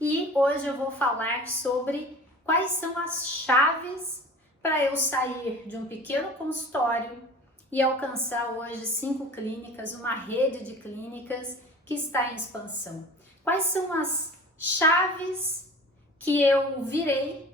E hoje eu vou falar sobre quais são as chaves para eu sair de um pequeno consultório e alcançar hoje 5 clínicas, uma rede de clínicas que está em expansão. Quais são as chaves que eu virei?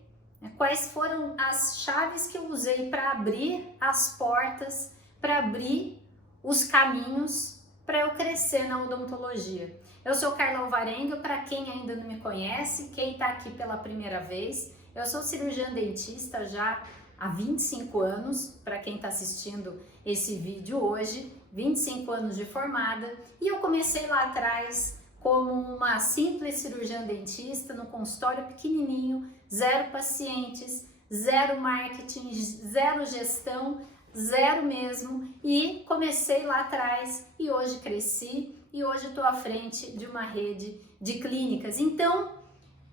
Quais foram as chaves que eu usei para abrir as portas, para abrir os caminhos para eu crescer na odontologia? Eu sou Carla Alvarenga, para quem ainda não me conhece, quem está aqui pela primeira vez, eu sou cirurgiã dentista já há 25 anos, para quem está assistindo esse vídeo hoje, 25 anos de formada, e eu comecei lá atrás como uma simples cirurgiã dentista no consultório pequenininho, 0 pacientes, 0 marketing, 0 gestão, 0 mesmo, e comecei lá atrás e hoje cresci e hoje estou à frente de uma rede de clínicas. Então,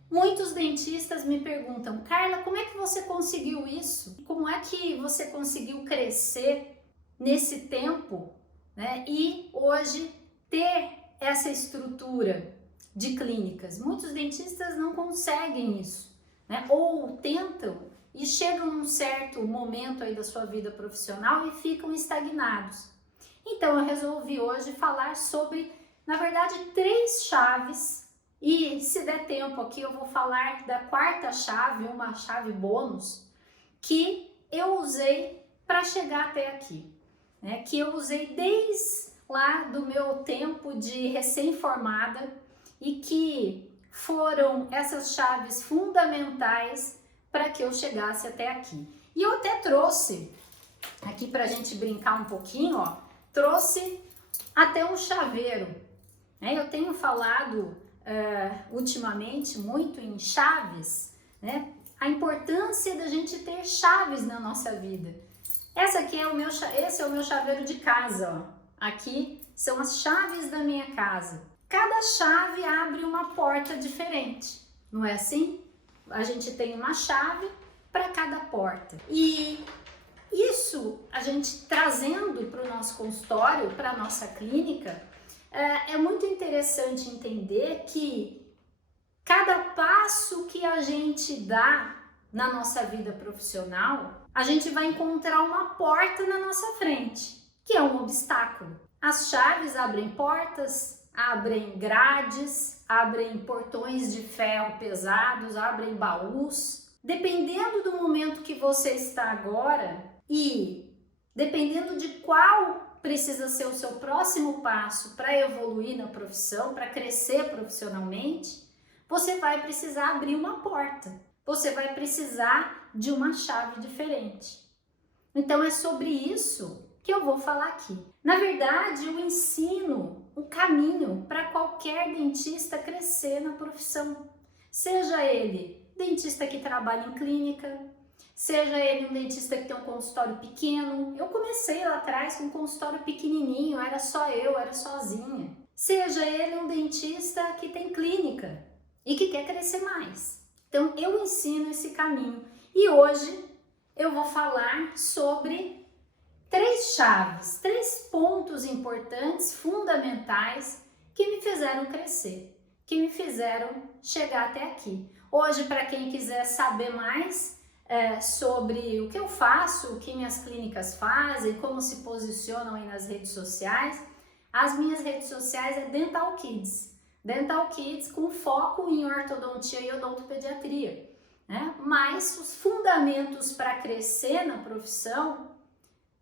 muitos dentistas me perguntam: Carla, como é que você conseguiu isso? Como é que você conseguiu crescer nesse tempo, né? E hoje ter essa estrutura de clínicas? Muitos dentistas não conseguem isso, né? Ou tentam e chegam num certo momento aí da sua vida profissional e ficam estagnados. Então eu resolvi hoje falar sobre, na verdade, 3 chaves, e se der tempo aqui eu vou falar da 4ª chave, uma chave bônus, que eu usei para chegar até aqui, né? Que eu usei desde lá do meu tempo de recém-formada e que foram essas chaves fundamentais para que eu chegasse até aqui. E eu até trouxe aqui para a gente brincar um pouquinho, ó, trouxe até um chaveiro, né? Eu tenho falado ultimamente muito em chaves, né? A importância da gente ter chaves na nossa vida. Esse é o meu chaveiro de casa, ó. Aqui são as chaves da minha casa. Cada chave abre uma porta diferente, não é assim? A gente tem uma chave para cada porta. E isso, a gente trazendo para o nosso consultório, para a nossa clínica, é muito interessante entender que cada passo que a gente dá na nossa vida profissional, a gente vai encontrar uma porta na nossa frente, que é um obstáculo. As chaves abrem portas, abrem grades, abrem portões de ferro pesados, abrem baús. Dependendo do momento que você está agora e dependendo de qual precisa ser o seu próximo passo para evoluir na profissão, para crescer profissionalmente, você vai precisar abrir uma porta. Você vai precisar de uma chave diferente. Então é sobre isso que eu vou falar aqui. Na verdade, eu ensino o caminho para qualquer dentista crescer na profissão. Seja ele dentista que trabalha em clínica, seja ele um dentista que tem um consultório pequeno. Eu comecei lá atrás com um consultório pequenininho, era só eu, era sozinha. Seja ele um dentista que tem clínica e que quer crescer mais. Então eu ensino esse caminho e hoje eu vou falar sobre 3 chaves, 3 pontos importantes, fundamentais, que me fizeram crescer, que me fizeram chegar até aqui. Hoje, para quem quiser saber mais sobre o que eu faço, o que minhas clínicas fazem, como se posicionam aí nas redes sociais, as minhas redes sociais é Dental Kids. Dental Kids com foco em ortodontia e odontopediatria, né? Mas os fundamentos para crescer na profissão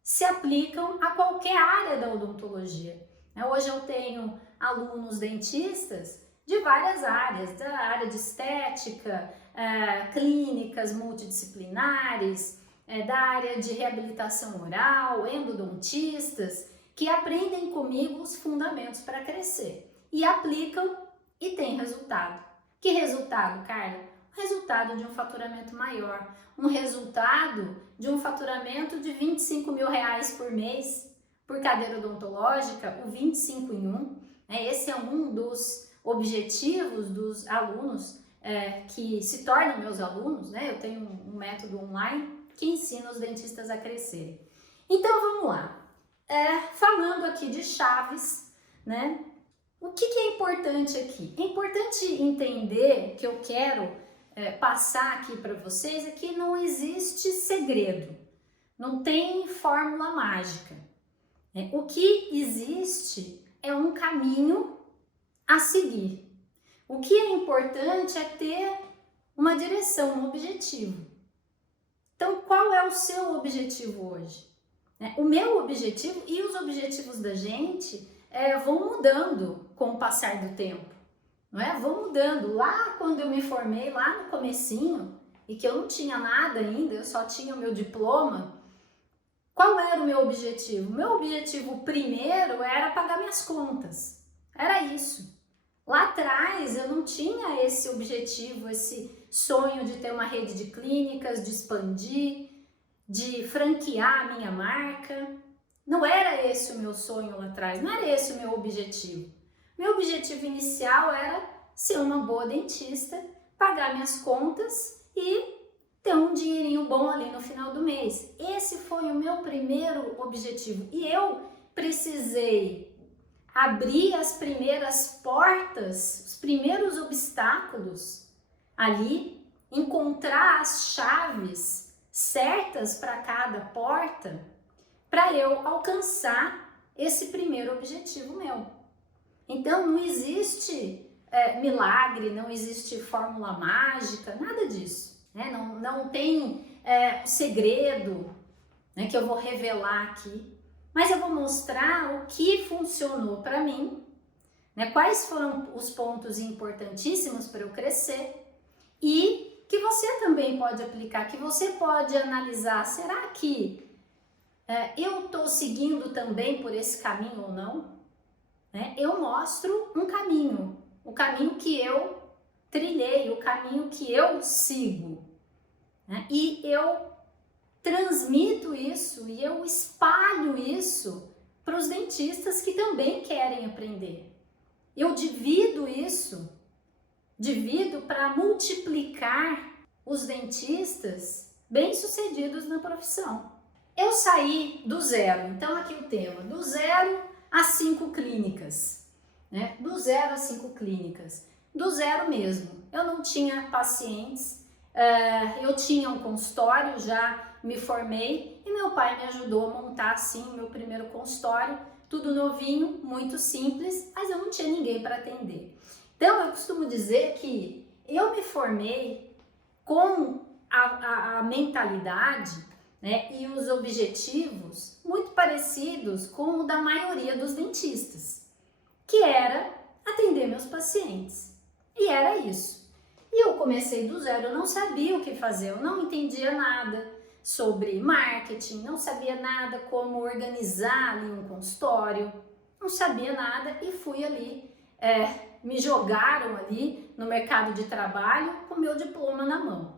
se aplicam a qualquer área da odontologia. Hoje eu tenho alunos dentistas de várias áreas, da área de estética, clínicas multidisciplinares, da área de reabilitação oral, endodontistas, que aprendem comigo os fundamentos para crescer e aplicam e tem resultado. Que resultado, Carla? O resultado de um faturamento maior, um resultado de um faturamento de R$25 mil por mês por cadeira odontológica, o 25 em 1. Esse é um dos objetivos dos alunos que se tornam meus alunos, né? Eu tenho um método online que ensina os dentistas a crescerem. Então vamos lá. Falando aqui de chaves, né? O que é importante aqui? É importante entender que eu quero passar aqui para vocês é que não existe segredo, não tem fórmula mágica. O que existe é um caminho a seguir. O que é importante é ter uma direção, um objetivo. Então, qual é o seu objetivo hoje? O meu objetivo e os objetivos da gente vão mudando com o passar do tempo, não é? Vão mudando. Lá quando eu me formei, lá no comecinho, e que eu não tinha nada ainda, eu só tinha o meu diploma, qual era o meu objetivo? O meu objetivo primeiro era pagar minhas contas, era isso. Lá atrás eu não tinha esse objetivo, esse sonho de ter uma rede de clínicas, de expandir, de franquear a minha marca. Não era esse o meu sonho lá atrás, não era esse o meu objetivo. Meu objetivo inicial era ser uma boa dentista, pagar minhas contas e ter um dinheirinho bom ali no final do mês. Esse foi o meu primeiro objetivo e eu precisei abrir as primeiras portas, os primeiros obstáculos ali, encontrar as chaves certas para cada porta para eu alcançar esse primeiro objetivo meu. Então não existe milagre, não existe fórmula mágica, nada disso, né? Não tem segredo, né, que eu vou revelar aqui, mas eu vou mostrar o que funcionou para mim, né, quais foram os pontos importantíssimos para eu crescer e que você também pode aplicar, que você pode analisar, será que eu estou seguindo também por esse caminho ou não? Eu mostro um caminho, o caminho que eu trilhei, o caminho que eu sigo, né? E eu transmito isso e eu espalho isso para os dentistas que também querem aprender. Eu divido isso, divido para multiplicar os dentistas bem-sucedidos na profissão. Eu saí do zero, então aqui o tema, do 0 a 5 clínicas, né? Do 0 a 5 clínicas, do zero mesmo. Eu não tinha pacientes, eu tinha um consultório, já me formei e meu pai me ajudou a montar assim o meu primeiro consultório, tudo novinho, muito simples, mas eu não tinha ninguém para atender. Então eu costumo dizer que eu me formei com a mentalidade, né, e os objetivos muito parecidos com o da maioria dos dentistas, que era atender meus pacientes. E era isso. E eu comecei do zero, eu não sabia o que fazer, eu não entendia nada sobre marketing, não sabia nada como organizar ali um consultório, não sabia nada e fui ali, me jogaram ali no mercado de trabalho com meu diploma na mão.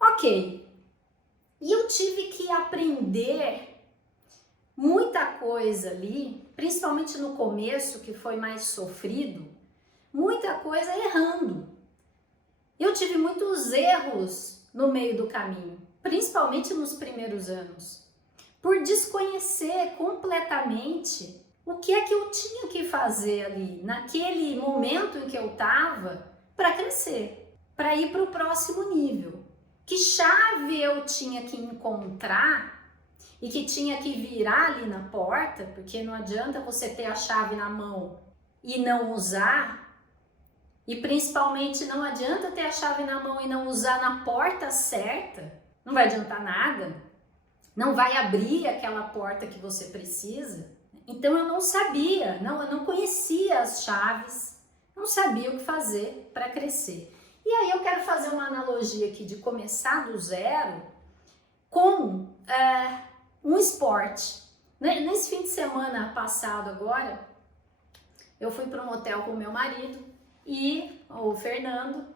Ok. E eu tive que aprender muita coisa ali, principalmente no começo, que foi mais sofrido, muita coisa errando. Eu tive muitos erros no meio do caminho, principalmente nos primeiros anos, por desconhecer completamente o que é que eu tinha que fazer ali, naquele momento em que eu estava, para crescer, para ir para o próximo nível. Que chave eu tinha que encontrar e que tinha que virar ali na porta, porque não adianta você ter a chave na mão e não usar, e principalmente não adianta ter a chave na mão e não usar na porta certa, não vai adiantar nada, não vai abrir aquela porta que você precisa. Então eu não sabia, eu não conhecia as chaves, não sabia o que fazer para crescer. E aí eu quero fazer uma analogia aqui de começar do zero com um esporte. Nesse fim de semana passado agora, eu fui para um hotel com o meu marido e o Fernando,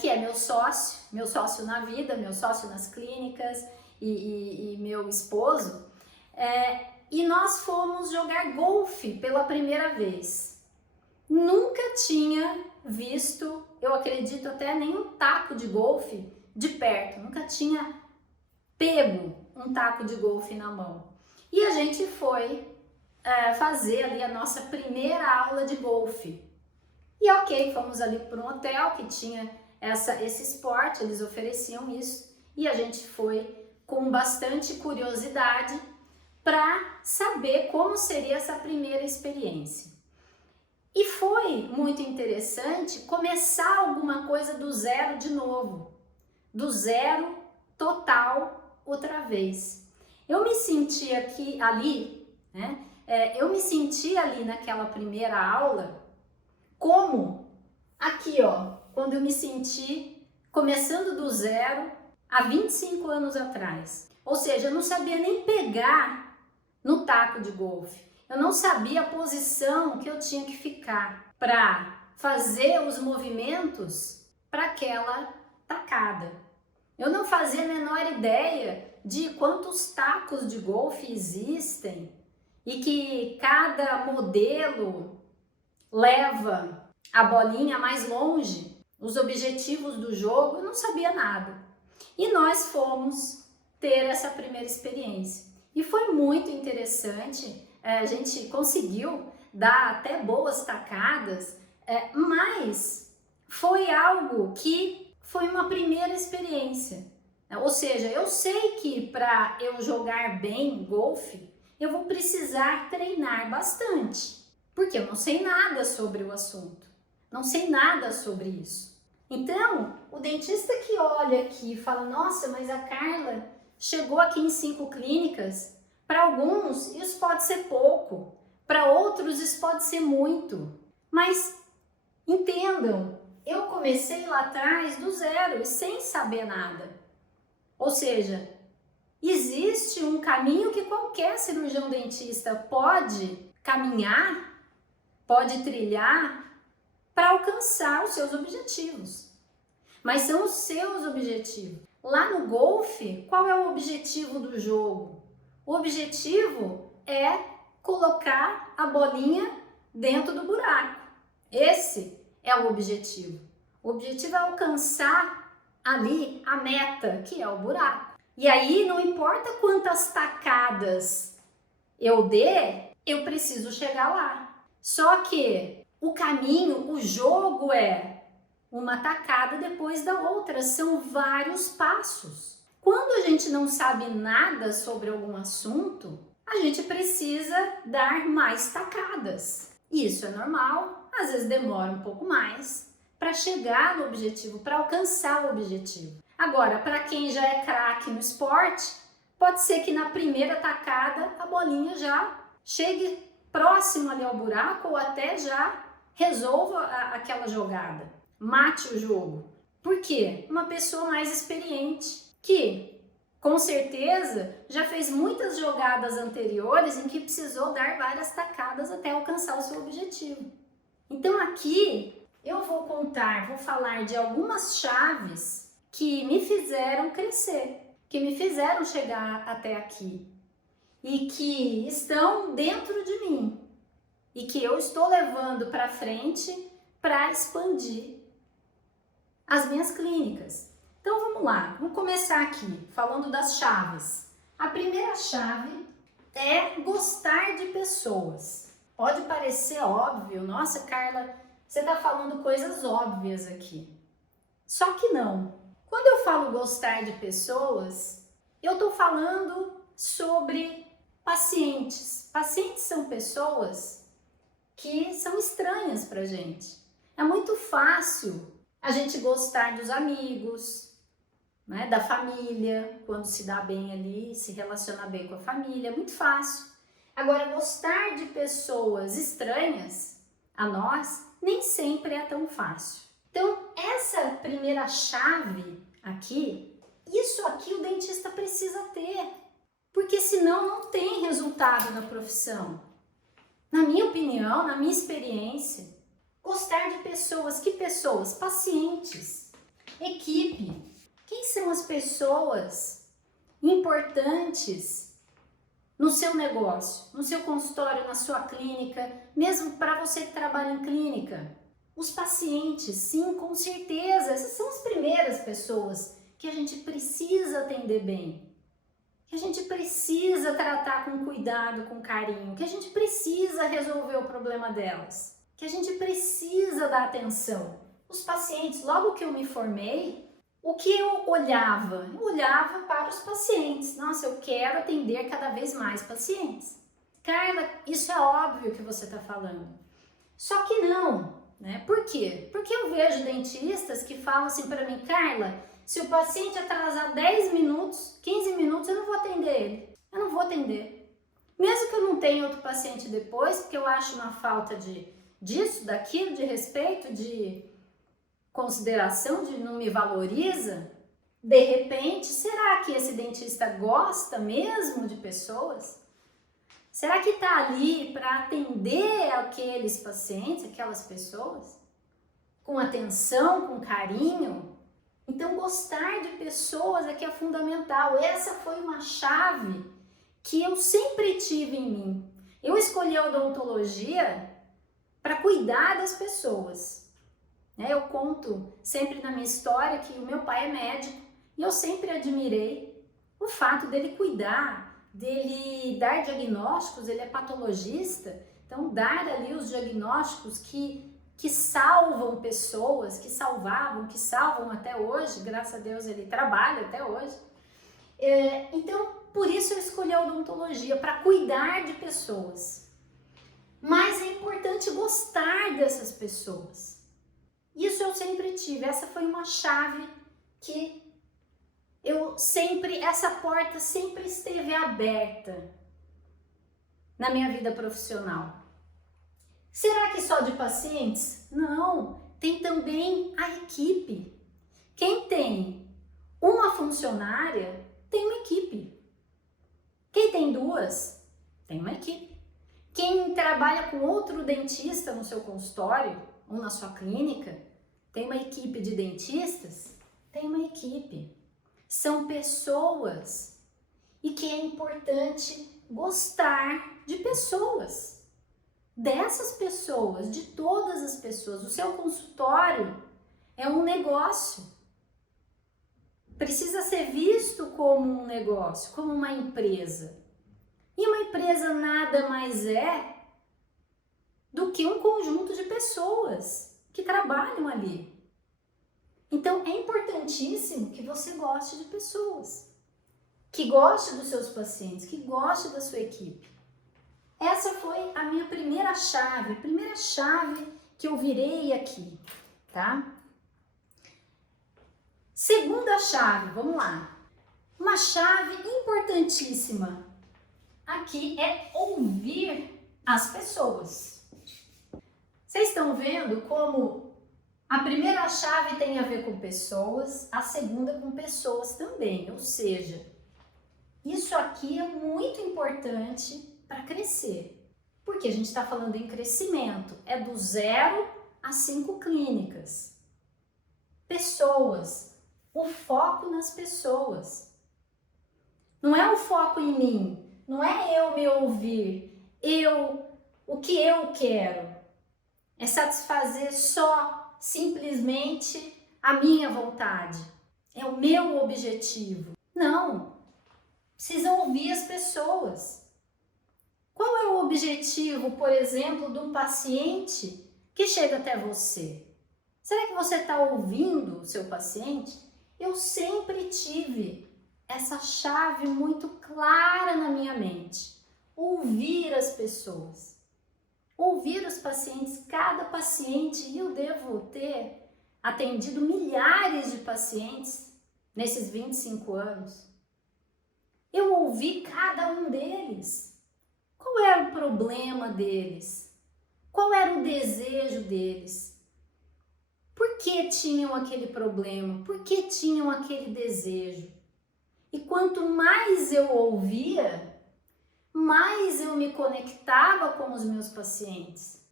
que é meu sócio na vida, meu sócio nas clínicas e meu esposo, e nós fomos jogar golfe pela primeira vez. Nunca tinha visto, eu acredito, até nem um taco de golfe de perto, nunca tinha pego um taco de golfe na mão. E a gente foi fazer ali a nossa primeira aula de golfe. E ok, fomos ali para um hotel que tinha esse esporte, eles ofereciam isso, e a gente foi com bastante curiosidade para saber como seria essa primeira experiência. E foi muito interessante começar alguma coisa do zero de novo, do zero total outra vez. Eu me senti ali, né? Eu me senti ali naquela primeira aula como aqui, ó, quando eu me senti começando do zero há 25 anos atrás. Ou seja, eu não sabia nem pegar no taco de golfe. Eu não sabia a posição que eu tinha que ficar para fazer os movimentos para aquela tacada. Eu não fazia a menor ideia de quantos tacos de golfe existem e que cada modelo leva a bolinha mais longe, os objetivos do jogo, eu não sabia nada. E nós fomos ter essa primeira experiência. E foi muito interessante, a gente conseguiu dar até boas tacadas, mas foi algo que foi uma primeira experiência. Ou seja, eu sei que para eu jogar bem golfe, eu vou precisar treinar bastante, porque eu não sei nada sobre o assunto, não sei nada sobre isso. Então, o dentista que olha aqui e fala, nossa, mas a Carla chegou aqui em 5 clínicas, para alguns isso pode ser pouco, para outros isso pode ser muito. Mas entendam, eu comecei lá atrás do zero e sem saber nada. Ou seja, existe um caminho que qualquer cirurgião dentista pode caminhar, pode trilhar para alcançar os seus objetivos. Mas são os seus objetivos. Lá no golfe, qual é o objetivo do jogo? O objetivo é colocar a bolinha dentro do buraco. Esse é o objetivo. O objetivo é alcançar ali a meta, que é o buraco. E aí, não importa quantas tacadas eu dê, eu preciso chegar lá. Só que o caminho, o jogo é uma tacada depois da outra, são vários passos. Quando a gente não sabe nada sobre algum assunto, a gente precisa dar mais tacadas. Isso é normal, às vezes demora um pouco mais para chegar no objetivo, para alcançar o objetivo. Agora, para quem já é craque no esporte, pode ser que na primeira tacada a bolinha já chegue próximo ali ao buraco ou até já resolva aquela jogada, mate o jogo. Por quê? Uma pessoa mais experiente, que com certeza já fez muitas jogadas anteriores em que precisou dar várias tacadas até alcançar o seu objetivo. Então aqui eu vou falar de algumas chaves que me fizeram crescer, que me fizeram chegar até aqui e que estão dentro de mim e que eu estou levando para frente para expandir as minhas clínicas. Então vamos lá, vamos começar aqui falando das chaves. A primeira chave é gostar de pessoas. Pode parecer óbvio, nossa Carla, você está falando coisas óbvias aqui. Só que não. Quando eu falo gostar de pessoas, eu estou falando sobre pacientes. Pacientes são pessoas que são estranhas para a gente. É muito fácil a gente gostar dos amigos, né, da família, quando se dá bem ali, se relaciona bem com a família, é muito fácil. Agora, gostar de pessoas estranhas a nós nem sempre é tão fácil. Então, essa primeira chave aqui, isso aqui o dentista precisa ter, porque senão não tem resultado na profissão. Na minha opinião, na minha experiência, gostar de pessoas, que pessoas? Pacientes, equipe. Quem são as pessoas importantes no seu negócio, no seu consultório, na sua clínica, mesmo para você que trabalha em clínica? Os pacientes, sim, com certeza, essas são as primeiras pessoas que a gente precisa atender bem, que que a gente precisa tratar com cuidado, com carinho, que a gente precisa resolver o problema delas, que a gente precisa dar atenção. Os pacientes, logo que eu me formei, o que eu olhava? Eu olhava para os pacientes. Nossa, eu quero atender cada vez mais pacientes. Carla, isso é óbvio que você está falando. Só que não, né? Por quê? Porque eu vejo dentistas que falam assim para mim, Carla, se o paciente atrasar 10 minutos, 15 minutos, eu não vou atender ele. Eu não vou atender. Mesmo que eu não tenha outro paciente depois, porque eu acho uma falta disso, daquilo, de respeito, de consideração, de não me valoriza, de repente, será que esse dentista gosta mesmo de pessoas? Será que está ali para atender aqueles pacientes, aquelas pessoas? Com atenção, com carinho? Então, gostar de pessoas aqui é fundamental. Essa foi uma chave que eu sempre tive em mim. Eu escolhi a odontologia para cuidar das pessoas. Eu conto sempre na minha história que o meu pai é médico e eu sempre admirei o fato dele cuidar, dele dar diagnósticos, ele é patologista, então dar ali os diagnósticos que salvam pessoas, que salvavam, que salvam até hoje, graças a Deus ele trabalha até hoje. Então, por isso eu escolhi a odontologia, para cuidar de pessoas. Mas é importante gostar dessas pessoas. Isso eu sempre tive, essa foi uma chave que essa porta sempre esteve aberta na minha vida profissional. Será que só de pacientes? Não, tem também a equipe. Quem tem uma funcionária, tem uma equipe. Quem tem duas, tem uma equipe. Quem trabalha com outro dentista no seu consultório ou na sua clínica, tem uma equipe de dentistas? Tem uma equipe. São pessoas e que é importante gostar de pessoas. Dessas pessoas, de todas as pessoas. O seu consultório é um negócio. Precisa ser visto como um negócio, como uma empresa. E uma empresa nada mais é do que um conjunto de pessoas que trabalham ali. Então é importantíssimo que você goste de pessoas, que goste dos seus pacientes, que goste da sua equipe. Essa foi a minha primeira chave que eu virei aqui, tá? Segunda chave, vamos lá. Uma chave importantíssima aqui é ouvir as pessoas. Vocês estão vendo como a primeira chave tem a ver com pessoas, a segunda com pessoas também, ou seja, isso aqui é muito importante para crescer, porque a gente está falando em crescimento, é do 0 a 5 clínicas. Pessoas, o foco nas pessoas. Não é o foco em mim, não é eu me ouvir, o que eu quero. É satisfazer só, simplesmente, a minha vontade. É o meu objetivo. Não, precisa ouvir as pessoas. Qual é o objetivo, por exemplo, de um paciente que chega até você? Será que você está ouvindo o seu paciente? Eu sempre tive essa chave muito clara na minha mente. Ouvir as pessoas. Ouvir os pacientes, cada paciente, e eu devo ter atendido milhares de pacientes nesses 25 anos. Eu ouvi cada um deles. Qual era o problema deles? Qual era o desejo deles? Por que tinham aquele problema? Por que tinham aquele desejo? E quanto mais eu ouvia, mais eu me conectava com os meus pacientes.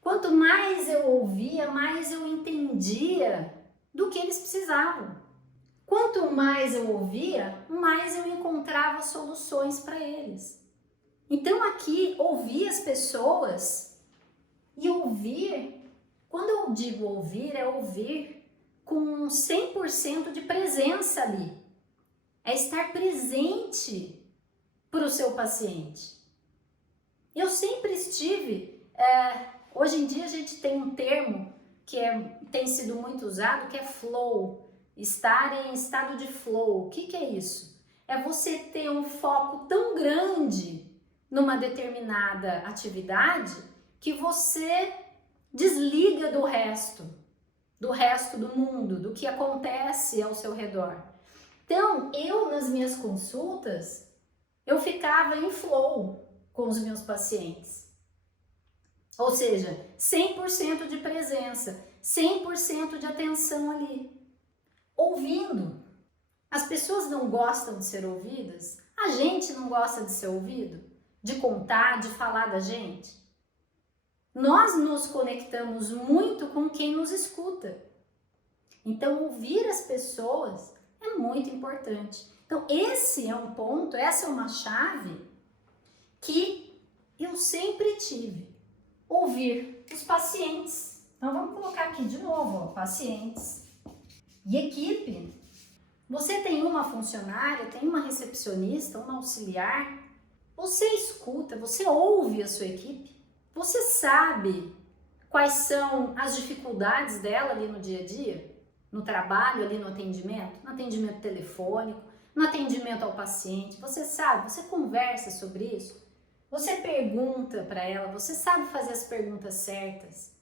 Quanto mais eu ouvia, mais eu entendia do que eles precisavam. Quanto mais eu ouvia, mais eu encontrava soluções para eles. Então aqui, ouvir as pessoas e ouvir, quando eu digo ouvir, é ouvir com 100% de presença ali. é estar presente para o seu paciente. Eu sempre estive, hoje em dia a gente tem um termo que tem sido muito usado, que é flow, estar em estado de flow. O que é isso? É você ter um foco tão grande numa determinada atividade que você desliga do resto do mundo, do que acontece ao seu redor. Então, eu nas minhas consultas, eu ficava em flow com os meus pacientes. Ou seja, 100% de presença, 100% de atenção ali, ouvindo. As pessoas não gostam de ser ouvidas? A gente não gosta de ser ouvido? De contar, de falar da gente? Nós nos conectamos muito com quem nos escuta. Então, ouvir as pessoas é muito importante. Então, esse é um ponto, essa é uma chave que eu sempre tive. Ouvir os pacientes. Então, vamos colocar aqui de novo, ó, pacientes e equipe. Você tem uma funcionária, tem uma recepcionista, uma auxiliar. Você escuta, você ouve a sua equipe. Você sabe quais são as dificuldades dela ali no dia a dia? No trabalho, ali no atendimento telefônico, no atendimento ao paciente. Você sabe, você conversa sobre isso. Você pergunta para ela, você sabe fazer as perguntas certas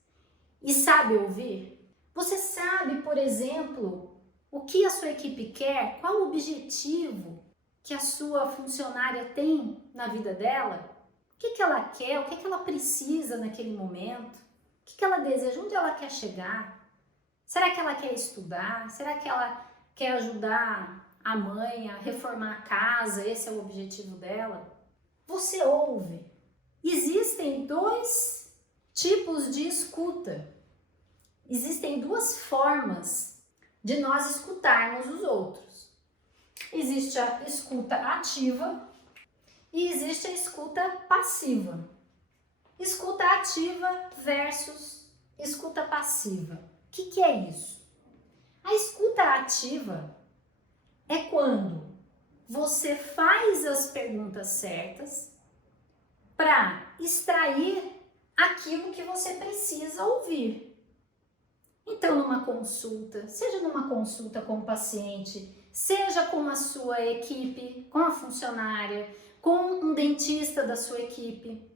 e sabe ouvir? Você sabe, por exemplo, o que a sua equipe quer? Qual o objetivo que a sua funcionária tem na vida dela? O que ela quer? O que ela precisa naquele momento? O que ela deseja? Onde ela quer chegar? Será que ela quer estudar? Será que ela quer ajudar a mãe a reformar a casa? Esse é o objetivo dela? Você ouve. Existem dois tipos de escuta. Existem duas formas de nós escutarmos os outros. Existe a escuta ativa e existe a escuta passiva. Escuta ativa versus escuta passiva. O que é isso? A escuta ativa é quando você faz as perguntas certas para extrair aquilo que você precisa ouvir. Então, numa consulta, seja numa consulta com o paciente, seja com a sua equipe, com a funcionária, com um dentista da sua equipe,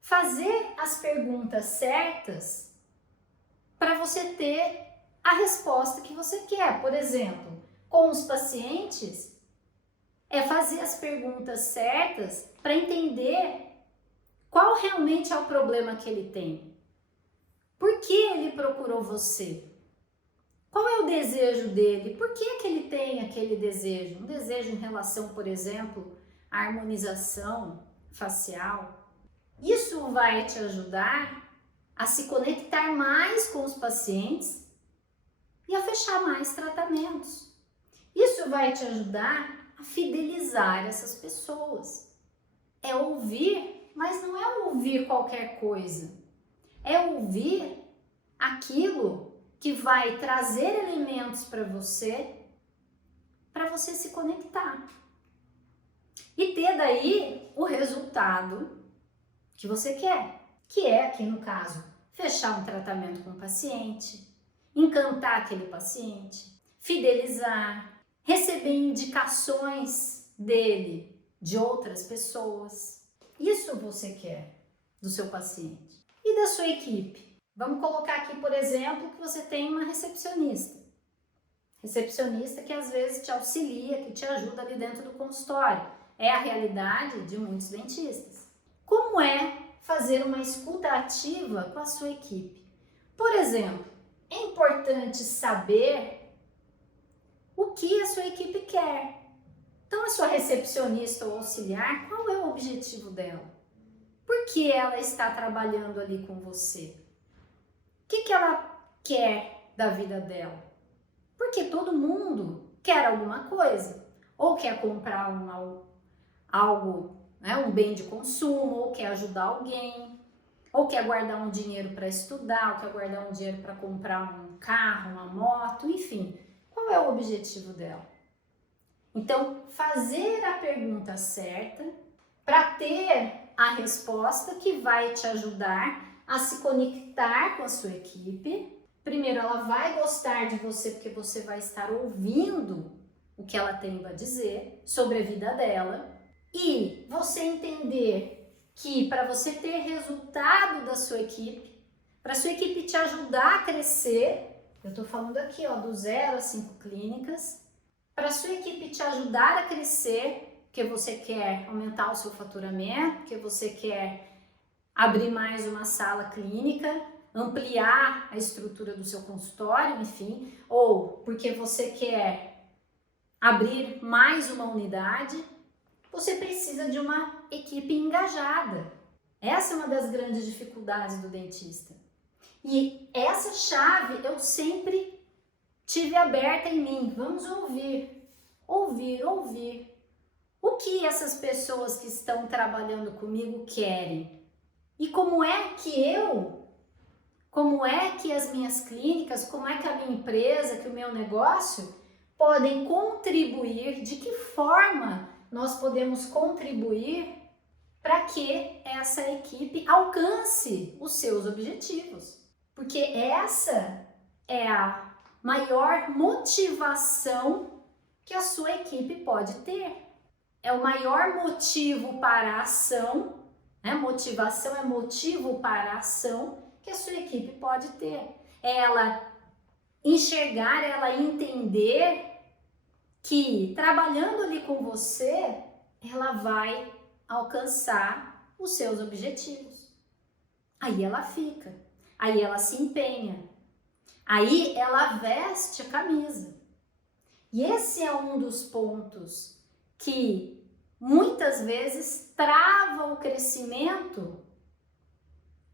fazer as perguntas certas para você ter a resposta que você quer. Por exemplo, com os pacientes, é fazer as perguntas certas para entender qual realmente é o problema que ele tem. Por que ele procurou você? Qual é o desejo dele? Por que ele tem aquele desejo? Um desejo em relação, por exemplo, à harmonização facial. Isso vai te ajudar a se conectar mais com os pacientes e a fechar mais tratamentos. Isso vai te ajudar a fidelizar essas pessoas. É ouvir, mas não é ouvir qualquer coisa. É ouvir aquilo que vai trazer elementos para você se conectar. E ter daí o resultado que você quer, que é, aqui no caso, fechar um tratamento com o paciente, encantar aquele paciente, fidelizar, receber indicações dele, de outras pessoas. Isso você quer do seu paciente. E da sua equipe? Vamos colocar aqui, por exemplo, que você tem uma recepcionista. Recepcionista que às vezes te auxilia, que te ajuda ali dentro do consultório. É a realidade de muitos dentistas. Como é fazer uma escuta ativa com a sua equipe? Por exemplo, é importante saber o que a sua equipe quer. Então, a sua recepcionista ou auxiliar, qual é o objetivo dela? Por que ela está trabalhando ali com você? O que ela quer da vida dela? Porque todo mundo quer alguma coisa. Ou quer comprar algo, né, um bem de consumo, ou quer ajudar alguém, ou quer guardar um dinheiro para estudar, ou quer guardar um dinheiro para comprar um carro, uma moto, enfim. Qual é o objetivo dela? Então, fazer a pergunta certa para ter a resposta que vai te ajudar a se conectar com a sua equipe. Primeiro, ela vai gostar de você porque você vai estar ouvindo o que ela tem a dizer sobre a vida dela. E você entender que para você ter resultado da sua equipe, para a sua equipe te ajudar a crescer, eu estou falando aqui do 0 a 5 clínicas, para a sua equipe te ajudar a crescer, porque você quer aumentar o seu faturamento, porque você quer abrir mais uma sala clínica, ampliar a estrutura do seu consultório, enfim, ou porque você quer abrir mais uma unidade, você precisa de uma equipe engajada. Essa é uma das grandes dificuldades do dentista. E essa chave eu sempre tive aberta em mim. Vamos ouvir. O que essas pessoas que estão trabalhando comigo querem? E como é que as minhas clínicas, como é que a minha empresa, que o meu negócio podem contribuir, de que forma nós podemos contribuir para que essa equipe alcance os seus objetivos. Porque essa é a maior motivação que a sua equipe pode ter. É o maior motivo para a ação, né? Motivação é motivo para a ação que a sua equipe pode ter. É ela enxergar, ela entender que trabalhando ali com você, ela vai alcançar os seus objetivos. Aí ela fica, aí ela se empenha, aí ela veste a camisa. E esse é um dos pontos que muitas vezes trava o crescimento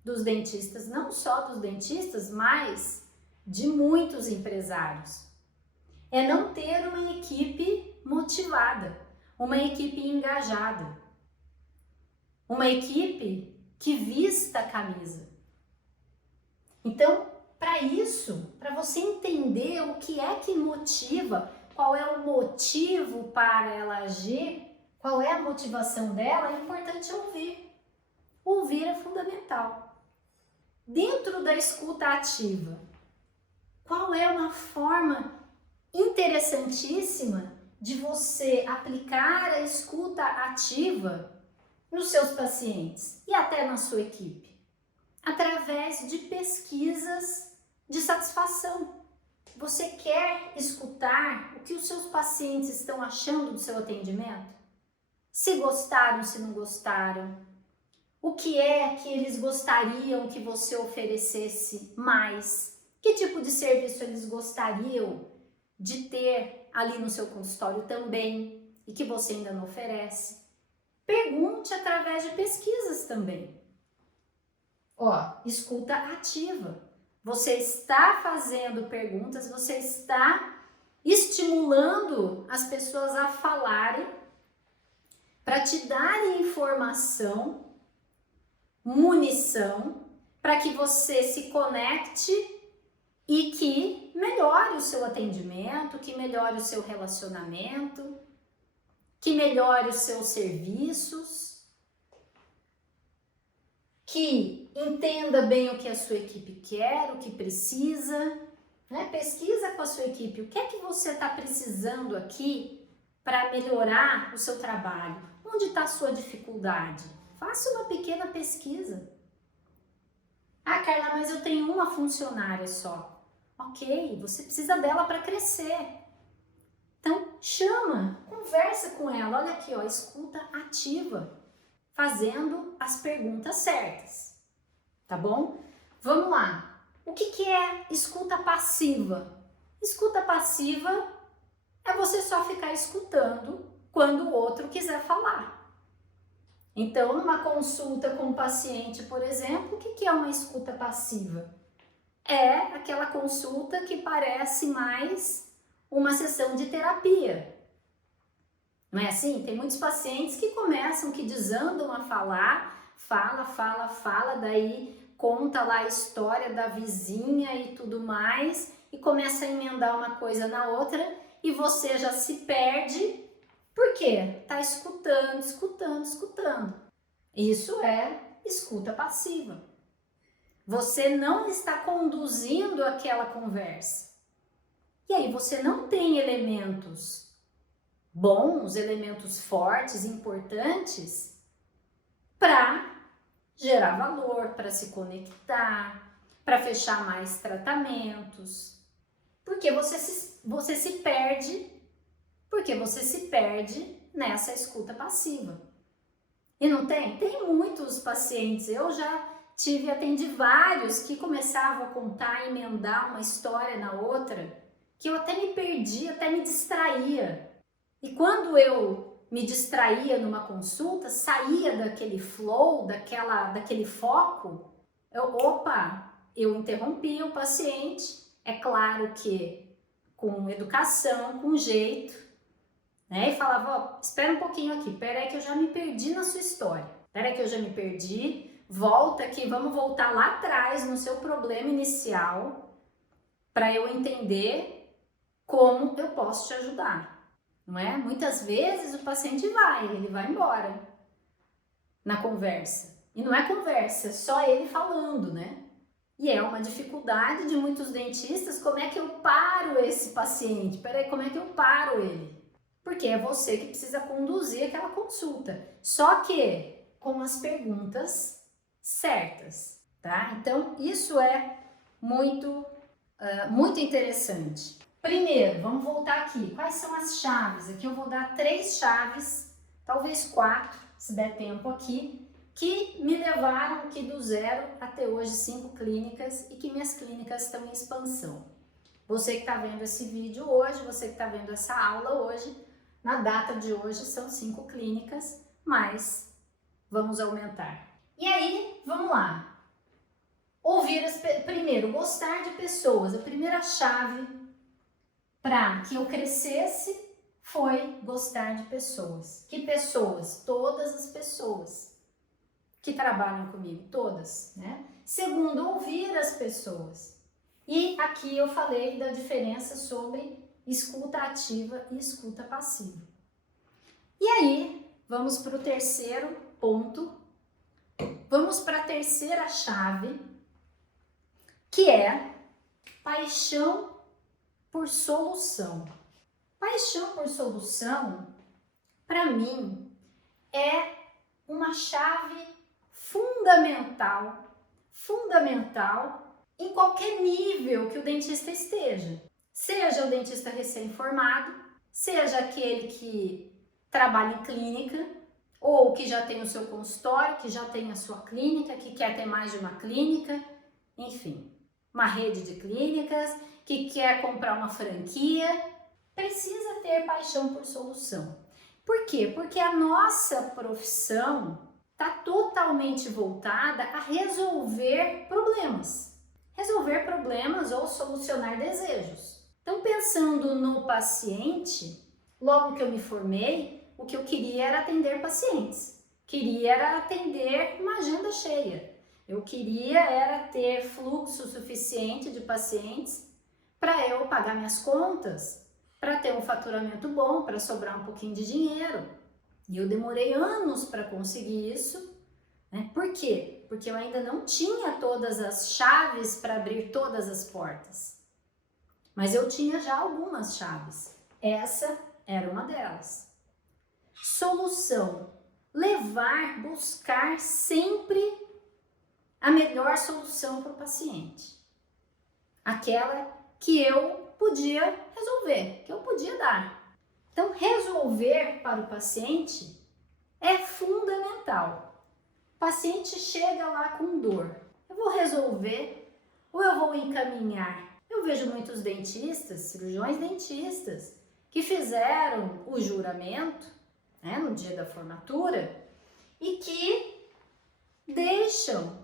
dos dentistas, não só dos dentistas, mas de muitos empresários. É não ter uma equipe motivada, uma equipe engajada, uma equipe que vista a camisa. Então, para isso, para você entender o que é que motiva, qual é o motivo para ela agir, qual é a motivação dela, é importante ouvir. Ouvir é fundamental. Dentro da escuta ativa, qual é uma forma interessantíssima de você aplicar a escuta ativa nos seus pacientes e até na sua equipe? Através de pesquisas de satisfação. Você quer escutar o que os seus pacientes estão achando do seu atendimento? Se gostaram, se não gostaram? O que é que eles gostariam que você oferecesse mais? Que tipo de serviço eles gostariam de ter ali no seu consultório também e que você ainda não oferece? Pergunte através de pesquisas também. Escuta ativa. Você está fazendo perguntas, você está estimulando as pessoas a falarem para te darem informação, munição, para que você se conecte e que melhore o seu atendimento, que melhore o seu relacionamento, que melhore os seus serviços, que entenda bem o que a sua equipe quer, o que precisa, né? Pesquisa com a sua equipe, o que é que você está precisando aqui para melhorar o seu trabalho? Onde está a sua dificuldade? Faça uma pequena pesquisa. Ah, Carla, mas eu tenho uma funcionária só. Ok, você precisa dela para crescer. Então, chama, conversa com ela. Olha aqui, escuta ativa, fazendo as perguntas certas, tá bom? Vamos lá. O que é escuta passiva? Escuta passiva é você só ficar escutando quando o outro quiser falar. Então, numa consulta com o paciente, por exemplo, o que é uma escuta passiva? É aquela consulta que parece mais uma sessão de terapia. Não é assim? Tem muitos pacientes que começam, que desandam a falar, fala, daí conta lá a história da vizinha e tudo mais, e começa a emendar uma coisa na outra, e você já se perde Por quê? Tá escutando, escutando, escutando. Isso é escuta passiva. Você não está conduzindo aquela conversa. E aí você não tem elementos bons, elementos fortes, importantes para gerar valor, para se conectar, para fechar mais tratamentos. Porque você se perde, porque você se perde nessa escuta passiva. E não tem? Tem muitos pacientes, eu já atendi vários que começavam a contar, emendar uma história na outra, que eu até me perdi, até me distraía. E quando eu me distraía numa consulta, saía daquele flow, daquele foco, eu interrompia o paciente. É claro que com educação, com jeito, né? E falava, ó, espera um pouquinho aqui, peraí que eu já me perdi na sua história, peraí que eu já me perdi, volta aqui, vamos voltar lá atrás no seu problema inicial, para eu entender como eu posso te ajudar. Não é? Muitas vezes o paciente ele vai embora na conversa. E não é conversa, é só ele falando, né? E é uma dificuldade de muitos dentistas, como é que eu paro esse paciente? Peraí, como é que eu paro ele? Porque é você que precisa conduzir aquela consulta. Só que com as perguntas certas, tá? Então, isso é muito interessante. Primeiro, vamos voltar aqui. Quais são as chaves? Aqui eu vou dar 3 chaves, talvez 4, se der tempo aqui, que me levaram aqui do 0 até hoje 5 clínicas e que minhas clínicas estão em expansão. Você que está vendo esse vídeo hoje, você que está vendo essa aula hoje, na data de hoje são 5 clínicas, mas vamos aumentar. E aí, vamos lá. Primeiro, gostar de pessoas. A primeira chave para que eu crescesse foi gostar de pessoas. Que pessoas? Todas as pessoas que trabalham comigo, todas, né? Segundo, ouvir as pessoas. E aqui eu falei da diferença sobre escuta ativa e escuta passiva. E aí, vamos para o terceiro ponto. Vamos para a terceira chave, que é paixão por solução. Paixão por solução, para mim, é uma chave fundamental em qualquer nível que o dentista esteja. Seja o dentista recém-formado, seja aquele que trabalha em clínica, ou que já tem o seu consultório, que já tem a sua clínica, que quer ter mais de uma clínica, enfim, uma rede de clínicas, que quer comprar uma franquia, precisa ter paixão por solução. Por quê? Porque a nossa profissão está totalmente voltada a resolver problemas. Resolver problemas ou solucionar desejos. Então, pensando no paciente, logo que eu me formei, o que eu queria era atender pacientes. Queria era atender uma agenda cheia. Eu queria era ter fluxo suficiente de pacientes para eu pagar minhas contas, para ter um faturamento bom, para sobrar um pouquinho de dinheiro. E eu demorei anos para conseguir isso, né? Por quê? Porque eu ainda não tinha todas as chaves para abrir todas as portas. Mas eu tinha já algumas chaves. Essa era uma delas. Solução. Buscar sempre a melhor solução para o paciente. Aquela que eu podia resolver, que eu podia dar. Então, resolver para o paciente é fundamental. O paciente chega lá com dor. Eu vou resolver ou eu vou encaminhar? Eu vejo muitos dentistas, cirurgiões dentistas, que fizeram o juramento, né, no dia da formatura e que deixam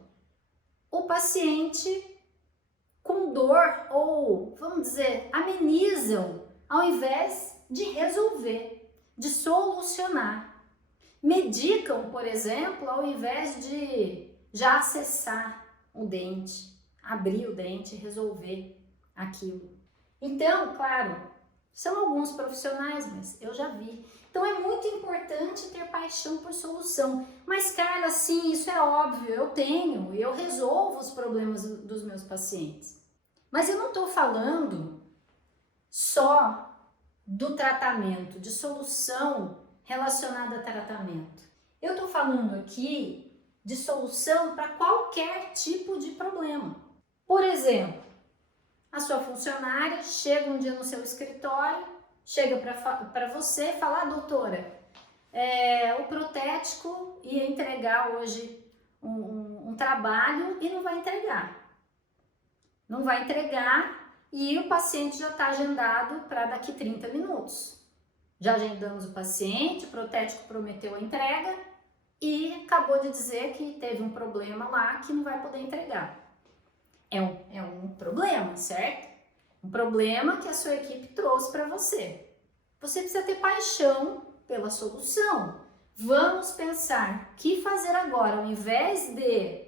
o paciente com dor ou, vamos dizer, amenizam ao invés de resolver, de solucionar. Medicam, por exemplo, ao invés de já acessar o dente, abrir o dente e resolver aquilo. Então, claro, são alguns profissionais, mas eu já vi. Então, Então é muito importante ter paixão por solução. Mas, Carla, sim, isso é óbvio, eu resolvo os problemas dos meus pacientes. Mas eu não estou falando só do tratamento, de solução relacionada a tratamento. Eu estou falando aqui de solução para qualquer tipo de problema. Por exemplo, a sua funcionária chega um dia no seu escritório, chega para você e fala: doutora, o protético ia entregar hoje um trabalho e não vai entregar. Não vai entregar e o paciente já está agendado para daqui 30 minutos. Já agendamos o paciente, o protético prometeu a entrega e acabou de dizer que teve um problema lá que não vai poder entregar. É um problema, certo? Um problema que a sua equipe trouxe para você. Você precisa ter paixão pela solução. Vamos pensar o que fazer agora, ao invés de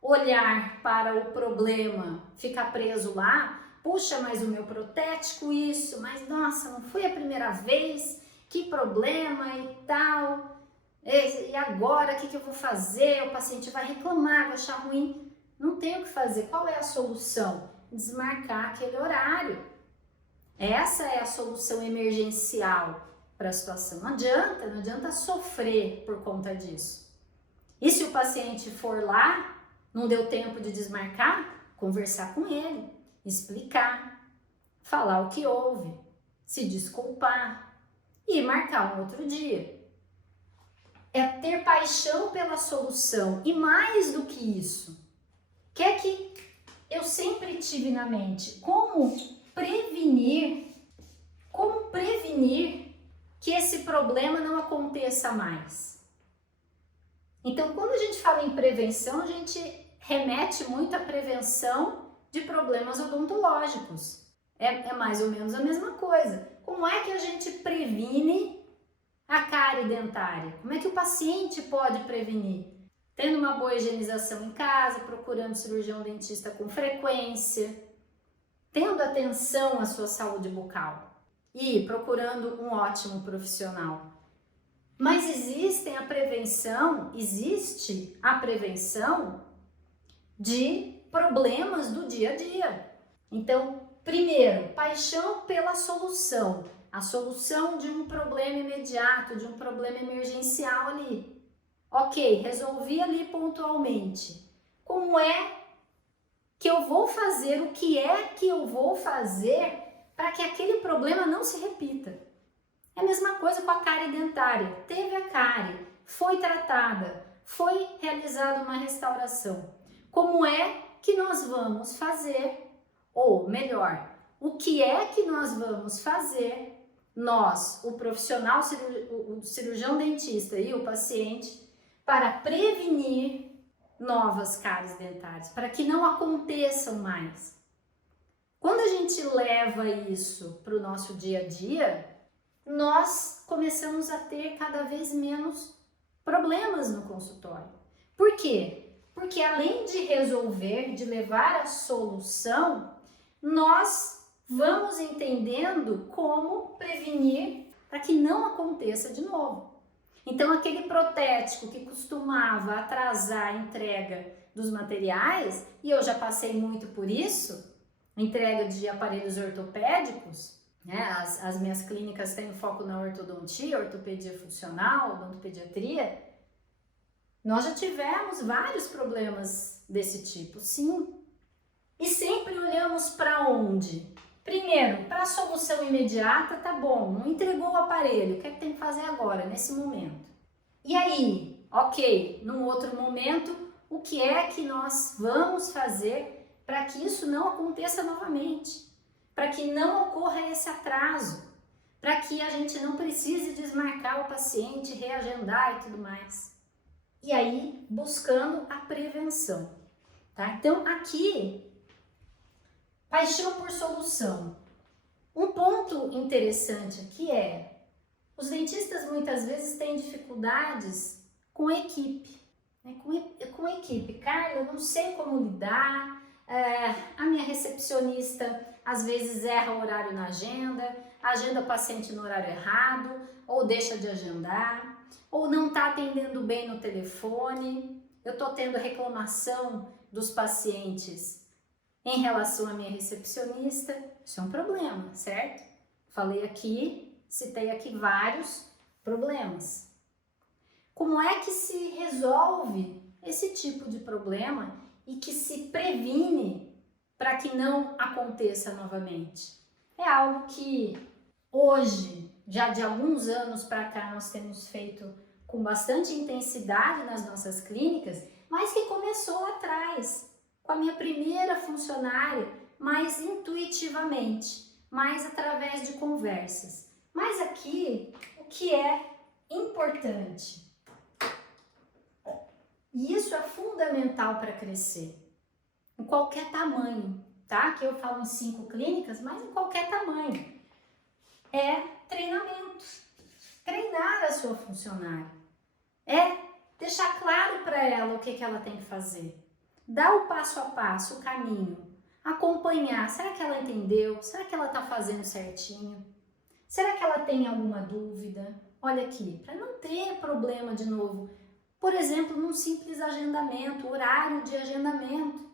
olhar para o problema, ficar preso lá. Puxa, mas o meu protético isso, mas nossa, não foi a primeira vez, que problema e tal. E agora, o que eu vou fazer? O paciente vai reclamar, vai achar ruim. Não tem o que fazer. Qual é a solução? Desmarcar aquele horário. Essa é a solução emergencial para a situação. Não adianta sofrer por conta disso. E se o paciente for lá, não deu tempo de desmarcar, conversar com ele, explicar, falar o que houve, se desculpar e marcar um outro dia. É ter paixão pela solução e mais do que isso, o que é que eu sempre tive na mente? Como prevenir que esse problema não aconteça mais. Então, quando a gente fala em prevenção, a gente remete muito à prevenção de problemas odontológicos. É mais ou menos a mesma coisa. Como é que a gente previne a cárie dentária? Como é que o paciente pode prevenir? Tendo uma boa higienização em casa, procurando cirurgião dentista com frequência, tendo atenção à sua saúde bucal e procurando um ótimo profissional. Mas existe a prevenção de problemas do dia a dia. Então, primeiro, paixão pela solução. A solução de um problema imediato, de um problema emergencial ali. Ok, resolvi ali pontualmente. Como é que eu vou fazer? O que é que eu vou fazer para que aquele problema não se repita? É a mesma coisa com a cárie dentária. Teve a cárie, foi tratada, foi realizada uma restauração. Como é que nós vamos fazer? Ou melhor, o que é que nós vamos fazer? Nós, o profissional, o cirurgião dentista e o paciente, para prevenir novas cáries dentárias, para que não aconteçam mais. Quando a gente leva isso para o nosso dia a dia, nós começamos a ter cada vez menos problemas no consultório. Por quê? Porque além de resolver, de levar a solução, nós vamos entendendo como prevenir para que não aconteça de novo. Então, aquele protético que costumava atrasar a entrega dos materiais, e eu já passei muito por isso, entrega de aparelhos ortopédicos, né? As minhas clínicas têm foco na ortodontia, ortopedia funcional, odontopediatria. Nós já tivemos vários problemas desse tipo, sim. E sempre olhamos para onde? Primeiro, para a solução imediata, tá bom, não entregou o aparelho, o que é que tem que fazer agora, nesse momento? E aí, ok, num outro momento, o que é que nós vamos fazer para que isso não aconteça novamente? Para que não ocorra esse atraso, para que a gente não precise desmarcar o paciente, reagendar e tudo mais. E aí, buscando a prevenção, tá? Então, aqui, paixão por solução. Um ponto interessante aqui é, os dentistas muitas vezes têm dificuldades com equipe, né? Com equipe. Carla, eu não sei como lidar, a minha recepcionista às vezes erra o horário na agenda o paciente no horário errado, ou deixa de agendar, ou não está atendendo bem no telefone. Eu estou tendo reclamação dos pacientes em relação à minha recepcionista. Isso é um problema, certo? Falei aqui, citei aqui vários problemas. Como é que se resolve esse tipo de problema e que se previne para que não aconteça novamente? É algo que hoje, já de alguns anos para cá, nós temos feito com bastante intensidade nas nossas clínicas, mas que começou lá atrás, com a minha primeira funcionária, mais intuitivamente, mais através de conversas. Mas aqui, o que é importante? E isso é fundamental para crescer, em qualquer tamanho, tá? Aqui eu falo em 5 clínicas, mas em qualquer tamanho. É treinamento. Treinar a sua funcionária. É deixar claro para ela o que ela tem que fazer. Dar o passo a passo, o caminho. Acompanhar. Será que ela entendeu? Será que ela está fazendo certinho? Será que ela tem alguma dúvida? Olha aqui, para não ter problema de novo. Por exemplo, num simples agendamento, horário de agendamento.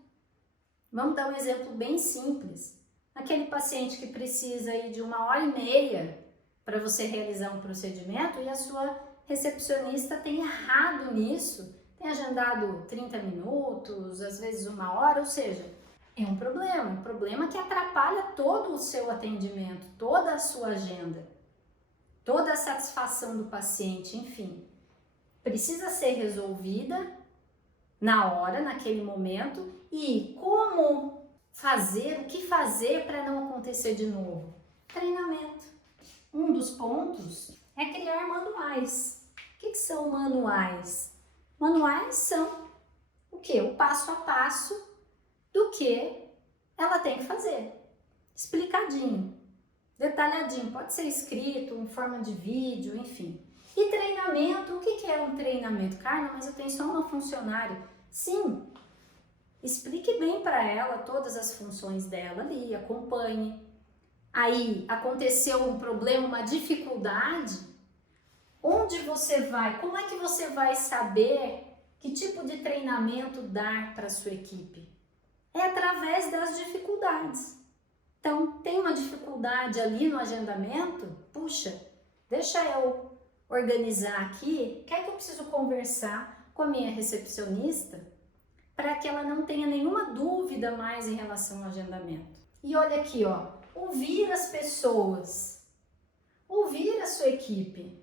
Vamos dar um exemplo bem simples. Aquele paciente que precisa aí de 1h30 para você realizar um procedimento e a sua recepcionista tem errado nisso, tem agendado 30 minutos, às vezes 1 hora, ou seja, é um problema que atrapalha todo o seu atendimento, toda a sua agenda, toda a satisfação do paciente, enfim. Precisa ser resolvida na hora, naquele momento, e como fazer, o que fazer para não acontecer de novo? Treinamento. Um dos pontos é criar manuais. O que são manuais? Manuais são o quê? O passo a passo do que ela tem que fazer. Explicadinho, detalhadinho, pode ser escrito, em forma de vídeo, enfim. E treinamento, o que é um treinamento? Carla, mas eu tenho só uma funcionária. Sim, explique bem para ela todas as funções dela ali, acompanhe. Aí aconteceu um problema, uma dificuldade, onde você vai? Como é que você vai saber que tipo de treinamento dar para a sua equipe? É através das dificuldades. Então, tem uma dificuldade ali no agendamento? Puxa, deixa eu organizar aqui, o que é que eu preciso conversar com a minha recepcionista para que ela não tenha nenhuma dúvida mais em relação ao agendamento. E olha aqui, ó, ouvir as pessoas, ouvir a sua equipe.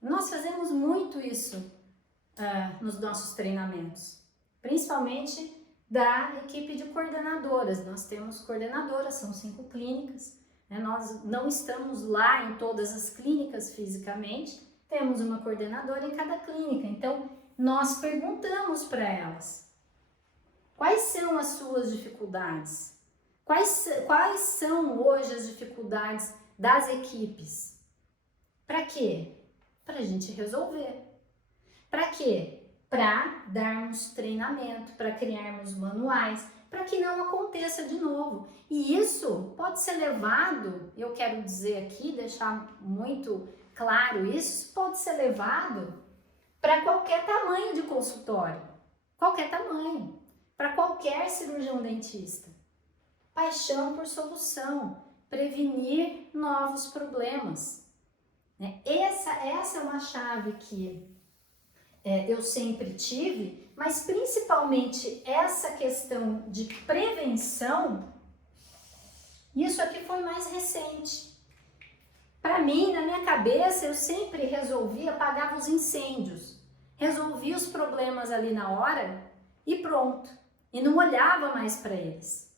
Nós fazemos muito isso nos nossos treinamentos, principalmente da equipe de coordenadoras. Nós temos coordenadoras, são 5 clínicas, né? Nós não estamos lá em todas as clínicas fisicamente, temos uma coordenadora em cada clínica, então nós perguntamos para elas quais são as suas dificuldades, quais são hoje as dificuldades das equipes. Para quê? Para a gente resolver. Para quê? Para darmos treinamento, para criarmos manuais, para que não aconteça de novo. E isso pode ser levado, eu quero dizer aqui, deixar muito claro isso pode ser levado para qualquer tamanho de consultório, qualquer tamanho, para qualquer cirurgião dentista. Paixão por solução, prevenir novos problemas. Essa é uma chave que eu sempre tive, mas principalmente essa questão de prevenção, isso aqui foi mais recente. Para mim, na minha cabeça, eu sempre apagava os incêndios, resolvia os problemas ali na hora e pronto, e não olhava mais para eles.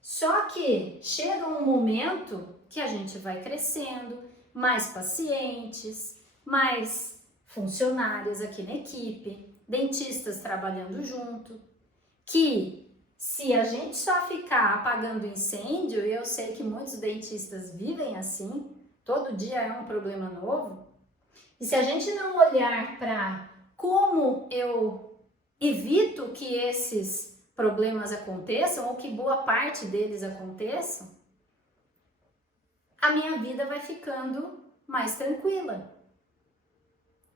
Só que chega um momento que a gente vai crescendo, mais pacientes, mais funcionários aqui na equipe, dentistas trabalhando junto, que se a gente só ficar apagando incêndio, eu sei que muitos dentistas vivem assim, todo dia é um problema novo, e se a gente não olhar para como eu evito que esses problemas aconteçam, ou que boa parte deles aconteçam, a minha vida vai ficando mais tranquila.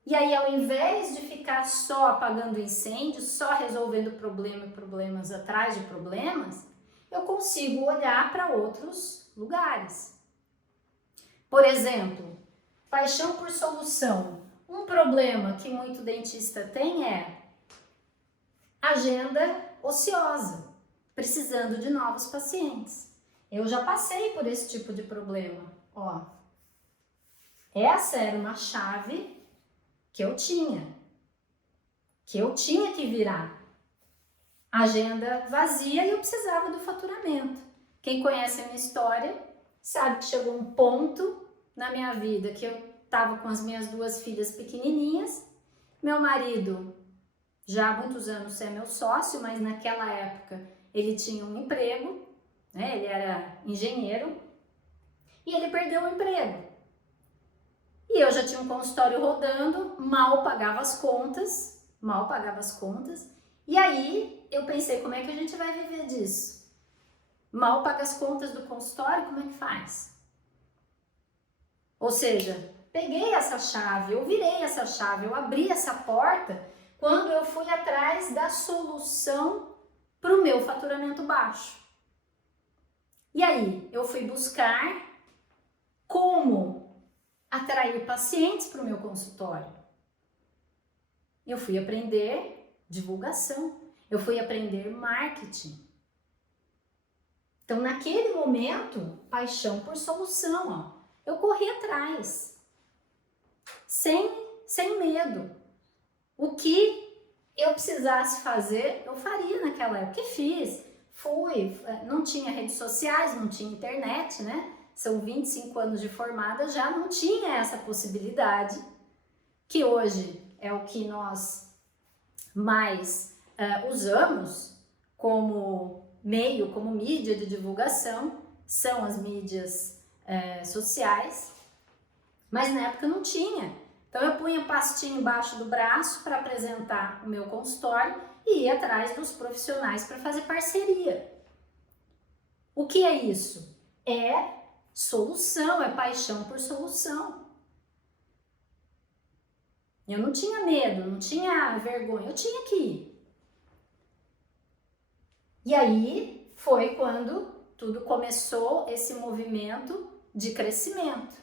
E aí, ao invés de ficar só apagando incêndio, só resolvendo problemas atrás de problemas, eu consigo olhar para outros lugares. Por exemplo, paixão por solução. Um problema que muito dentista tem é agenda ociosa, precisando de novos pacientes. Eu já passei por esse tipo de problema. Ó, essa era uma chave que eu tinha que virar. Agenda vazia e eu precisava do faturamento. Quem conhece a minha história sabe que chegou um ponto na minha vida que eu estava com as minhas 2 filhas pequenininhas, meu marido já há muitos anos é meu sócio, mas naquela época ele tinha um emprego, né? Ele era engenheiro e ele perdeu o emprego. E eu já tinha um consultório rodando, mal pagava as contas, e aí eu pensei, como é que a gente vai viver disso? Mal paga as contas do consultório, como é que faz? Ou seja, peguei essa chave, eu virei essa chave, eu abri essa porta quando eu fui atrás da solução para o meu faturamento baixo. E aí, eu fui buscar como atrair pacientes para o meu consultório. Eu fui aprender divulgação, eu fui aprender marketing. Então, naquele momento, paixão por solução, ó, eu corri atrás, sem medo. O que eu precisasse fazer, eu faria naquela época. E fiz, não tinha redes sociais, não tinha internet, né? São 25 anos de formada, já não tinha essa possibilidade, que hoje é o que nós mais usamos como meio, como mídia de divulgação, são as mídias sociais, mas na época não tinha. Então eu punha pastinho embaixo do braço para apresentar o meu consultório e ia atrás dos profissionais para fazer parceria. O que é isso? É solução, é paixão por solução. Eu não tinha medo, não tinha vergonha, eu tinha que ir. E aí foi quando tudo começou, esse movimento de crescimento.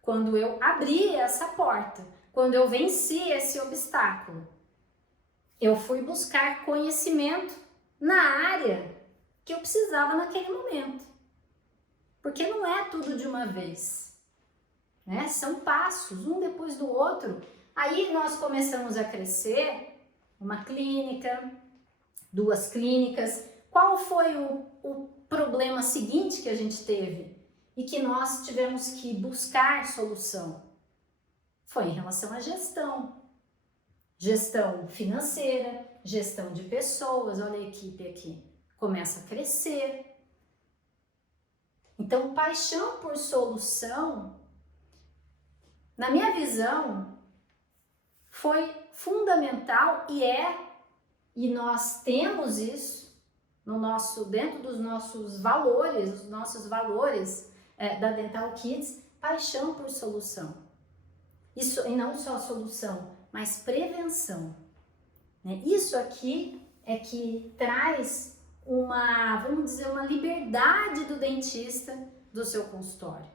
Quando eu abri essa porta, quando eu venci esse obstáculo, eu fui buscar conhecimento na área que eu precisava naquele momento. Porque não é tudo de uma vez, né? São passos, um depois do outro. Aí nós começamos a crescer, uma clínica, 2 clínicas. Qual foi o problema seguinte que a gente teve e que nós tivemos que buscar solução? Foi em relação à gestão. Gestão financeira, gestão de pessoas, olha a equipe aqui, começa a crescer. Então, paixão por solução, na minha visão, foi fundamental e nós temos isso dentro dos nossos valores, da Dental Kids, paixão por solução. Isso, e não só solução, mas prevenção. Né? Isso aqui é que traz vamos dizer, uma liberdade do dentista do seu consultório.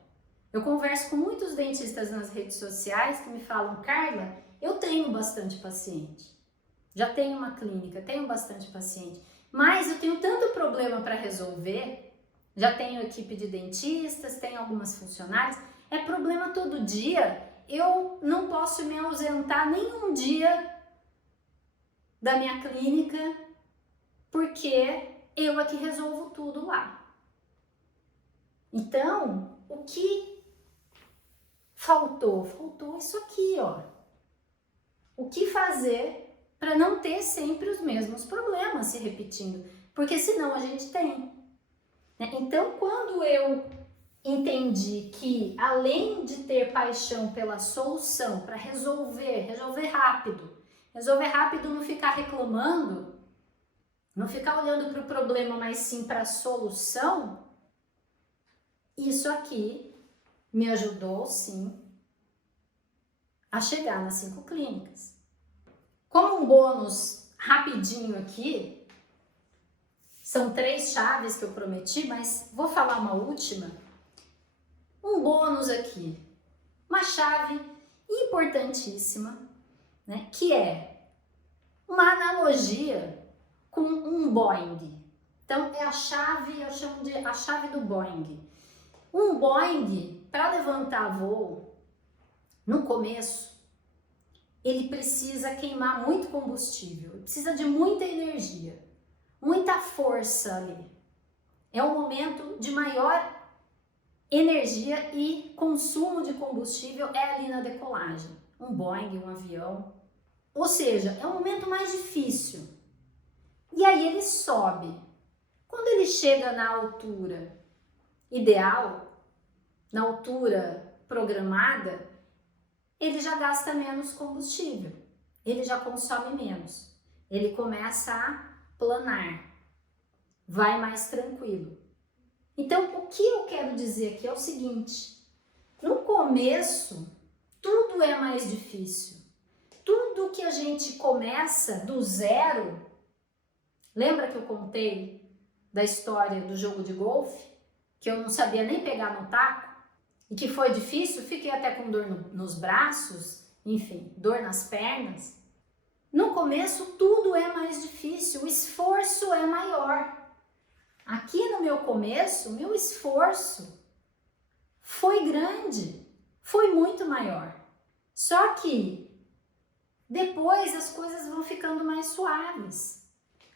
Eu converso com muitos dentistas nas redes sociais que me falam, Carla, eu tenho bastante paciente, já tenho uma clínica, tenho bastante paciente, mas eu tenho tanto problema para resolver, já tenho equipe de dentistas, tenho algumas funcionárias, é problema todo dia, eu não posso me ausentar nenhum dia da minha clínica, porque eu é que resolvo tudo lá. Então, o que faltou? Faltou isso aqui, ó. O que fazer para não ter sempre os mesmos problemas se repetindo? Porque senão a gente tem. Né? Então, quando eu entendi que além de ter paixão pela solução, para resolver rápido, não ficar reclamando, não ficar olhando para o problema, mas sim para a solução, Isso aqui me ajudou, sim, a chegar nas 5 clínicas. Como um bônus rapidinho aqui, são 3 chaves que eu prometi, mas vou falar uma última. Um bônus aqui, uma chave importantíssima, né, que é uma analogia com um Boeing. Então é a chave, eu chamo de a chave do Boeing. Um Boeing, para levantar voo, no começo, ele precisa queimar muito combustível, precisa de muita energia, muita força ali. É o momento de maior energia e consumo de combustível é ali na decolagem. Um Boeing, um avião. Ou seja, é o momento mais difícil. E aí ele sobe. Quando ele chega na altura ideal, na altura programada, ele já gasta menos combustível, ele já consome menos, ele começa a planar, vai mais tranquilo. Então, o que eu quero dizer aqui é o seguinte: no começo, tudo é mais difícil. Tudo que a gente começa do zero, lembra que eu contei da história do jogo de golfe? Que eu não sabia nem pegar no taco? E que foi difícil, fiquei até com dor nos braços, enfim, dor nas pernas. No começo tudo é mais difícil, o esforço é maior. Aqui no meu começo, meu esforço foi grande, foi muito maior. Só que depois as coisas vão ficando mais suaves.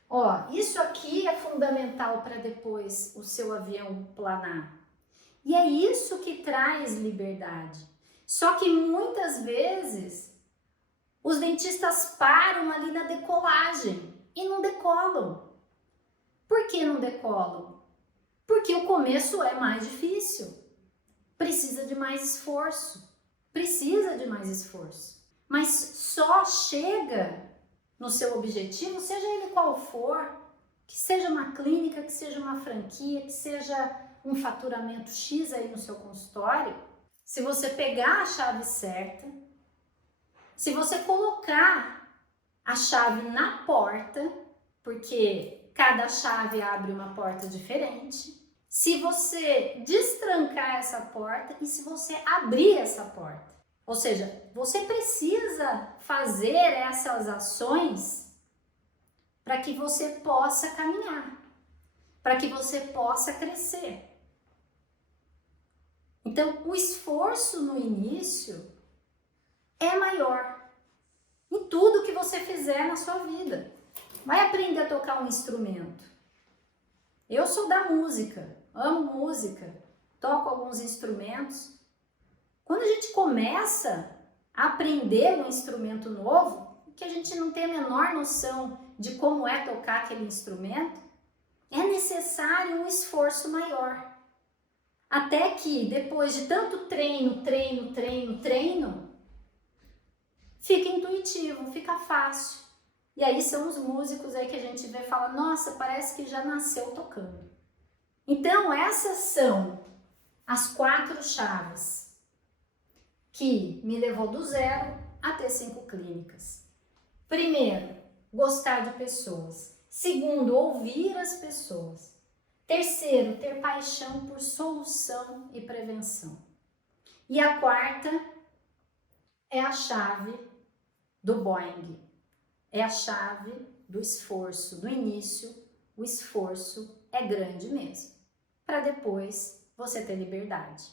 Ó, isso aqui é fundamental para depois o seu avião planar. E é isso que traz liberdade. Só que muitas vezes os dentistas param ali na decolagem e não decolam. Por que não decolam? Porque o começo é mais difícil. Precisa de mais esforço. Precisa de mais esforço. Mas só chega no seu objetivo, seja ele qual for, que seja uma clínica, que seja uma franquia, que seja um faturamento X aí no seu consultório, se você pegar a chave certa, se você colocar a chave na porta, porque cada chave abre uma porta diferente, se você destrancar essa porta e se você abrir essa porta. Ou seja, você precisa fazer essas ações para que você possa caminhar, para que você possa crescer. Então, o esforço no início é maior em tudo que você fizer na sua vida. Vai aprender a tocar um instrumento. Eu sou da música, amo música, toco alguns instrumentos. Quando a gente começa a aprender um instrumento novo, que a gente não tem a menor noção de como é tocar aquele instrumento, é necessário um esforço maior. Até que depois de tanto treino, fica intuitivo, fica fácil. E aí são os músicos aí que a gente vê e fala, nossa, parece que já nasceu tocando. Então essas são as 4 chaves que me levou do zero a ter 5 clínicas. Primeiro, gostar de pessoas. Segundo, ouvir as pessoas. Terceiro, ter paixão por solução e prevenção. E a 4ª é a chave do Boeing. É a chave do esforço. No início, o esforço é grande mesmo, para depois você ter liberdade.